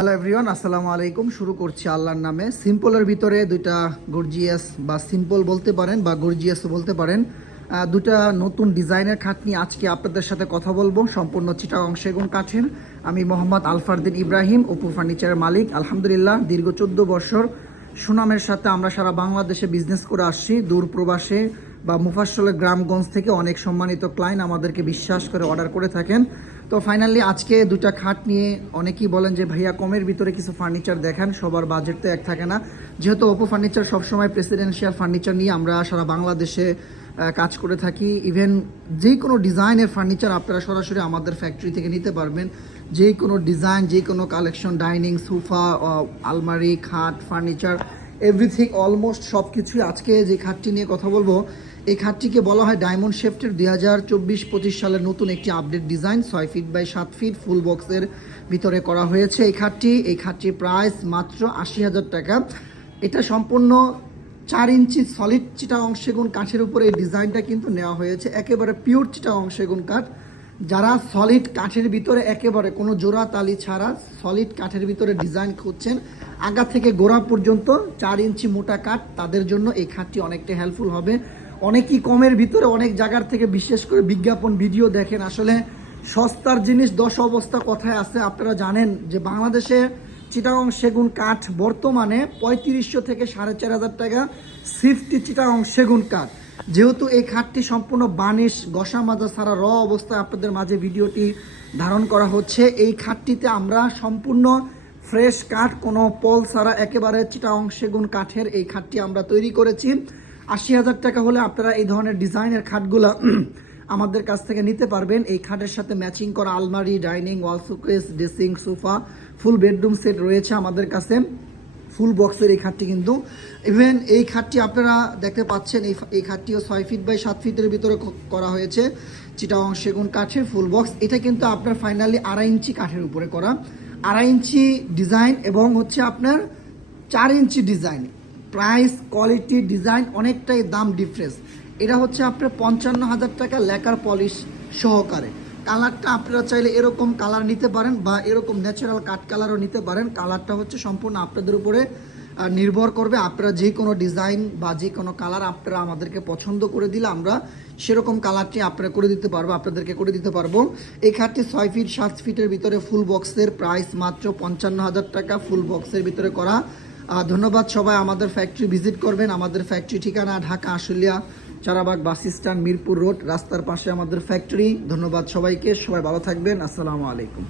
Hello everyone আসসালামু আলাইকুম। শুরু করছি আল্লাহর নামে। সিম্পলের ভিতরে দুইটা গর্জিয়াস বা সিম্পল বলতে পারেন বা গর্জিয়াসও বলতে পারেন। দুটা নতুন ডিজাইনের খাট নিয়ে আজকে আপনাদের সাথে কথা বলব। সম্পূর্ণ চিটাগং সেগুন কাঠের। আমি মোহাম্মদ আলফারদিন ইব্রাহিম অপু ফার্নিচারের মালিক। আলহামদুলিল্লাহ, দীর্ঘ চোদ্দ বছর সুনামের সাথে আমরা সারা বাংলাদেশে বিজনেস করে আসছি। দূর প্রবাসে বা মুফাসলের গ্রামগঞ্জ থেকে অনেক সম্মানিত ক্লায়েন্ট আমাদেরকে বিশ্বাস করে অর্ডার করে থাকেন। তো ফাইনালি আজকে দুটা খাট নিয়ে অনেকেই বলেন যে, ভাইয়া, কমের ভিতরে কিছু ফার্নিচার দেখান, সবার বাজেট তো এক থাকে না। যেহেতু ওপো ফার্নিচার সবসময় প্রেসিডেন্সিয়াল ফার্নিচার নিয়ে আমরা সারা বাংলাদেশে কাজ করে থাকি। ইভেন যে কোনো ডিজাইনের ফার্নিচার আপনারা সরাসরি আমাদের ফ্যাক্টরি থেকে নিতে পারবেন। যে কোনো ডিজাইন যে কোনো কালেকশন ডাইনিং সোফা আলমারি, খাট ফার্নিচার এভরিথিং অলমোস্ট সব কিছুই আজকে যে খাটটি নিয়ে কথা বলব এই খাটটিকে বলা হয় ডায়মন্ড শেফটের দুই হাজার চব্বিশ পঁচিশ সালের নতুন একটি আপডেট ডিজাইন। ছয় ফিট বাই সাত ফিট ফুল বক্সের ভিতরে করা হয়েছে এই খাটটি এই খাটটির প্রাইস মাত্র আশি হাজার টাকা। এটা সম্পূর্ণ চার ইঞ্চি সলিড চিটা অংশেগুন কাঠের উপরে এই ডিজাইনটা কিন্তু নেওয়া হয়েছে। একেবারে পিওর চিটা অংশেগুন কাঠ। যারা সলিড কাঠের ভিতরে একেবারে কোনো জোড়া তালি ছাড়া সলিড কাঠের ভিতরে ডিজাইন খুঁজছেন, আগা থেকে গোড়া পর্যন্ত চার ইঞ্চি মোটা কাঠ, তাদের জন্য এই খাটটি অনেকটা হেল্পফুল হবে। অনেকই কমের ভিতরে অনেক জায়গার থেকে বিশেষ করে বিজ্ঞাপন, ভিডিও দেখেন। আসলে সস্তার জিনিস দশ অবস্থা কথায় আছে। আপনারা জানেন যে বাংলাদেশে চিটাগং সেগুন কাঠ বর্তমানে পঁয়ত্রিশশো থেকে সাড়ে চার হাজার টাকা সিফটি চিটাগং সেগুন কাঠ। যেহেতু এই খাটটি সম্পূর্ণ বানিশ গসা মাজা ছাড়া র অবস্থায় আপনাদের মাঝে ভিডিওটি ধারণ করা হচ্ছে। এই খাটটিতে আমরা সম্পূর্ণ ফ্রেশ কাঠ, কোনো পল ছাড়া একেবারে চিটাগং সেগুন কাঠের এই খাটটি আমরা তৈরি করেছি। আশি হাজার টাকা হলে আপনারা এই ধরনের ডিজাইনের খাটগুলা আমাদের কাছ থেকে নিতে পারবেন। এই খাটের সাথে ম্যাচিং করা আলমারি, dining, wall showcase, dressing, sofa, full bedroom set রয়েছে আমাদের কাছে। ফুল বক্সের এই খাটটি কিন্তু। ইভেন এই খাটটি আপনারা দেখতে পাচ্ছেন, এই এই খাটটিও ছয় ফিট বাই সাত ফিটের ভিতরে করা হয়েছে। চিটাং সেগুন কাঠের ফুল বক্স। এটা কিন্তু আপনার ফাইনালি আড়াই ইঞ্চি কাঠের উপরে করা। আড়াই ইঞ্চি ডিজাইন এবং হচ্ছে আপনার চার ইঞ্চি ডিজাইন। প্রাইস, কোয়ালিটি, ডিজাইন অনেকটাই দাম ডিফারেন্স এটা হচ্ছে আপনার পঞ্চান্ন হাজার টাকা লেকার পলিশ সহকারে। কালারটা আপনারা চাইলে এরকম কালার নিতে পারেন বা এরকম ন্যাচারাল কাট কালারও নিতে পারেন। কালারটা হচ্ছে সম্পূর্ণ আপনাদের উপরে নির্ভর করবে। আপনারা যে কোনো ডিজাইন বা যে কোনো কালার আপনারা আমাদেরকে পছন্দ করে দিলে আমরা সেরকম কালারটি আপনারা করে দিতে পারব, আপনাদেরকে করে দিতে পারব। এই খাটটি ছয় ফিট সাত ফিটের ভিতরে ফুল বক্সের প্রাইস মাত্র পঞ্চান্ন হাজার টাকা ফুল বক্সের ভিতরে করা। ধন্যবাদ সবাই, আমাদের ফ্যাক্টরি ভিজিট করবেন। আমাদের ফ্যাক্টরি ঠিকানা Dhaka Ashulia, Charabag bus stand, Mirpur road, রাস্তার পাশে আমাদের ফ্যাক্টরি ধন্যবাদ সবাইকে, সবাই ভালো থাকবেন। আসসালামু আলাইকুম।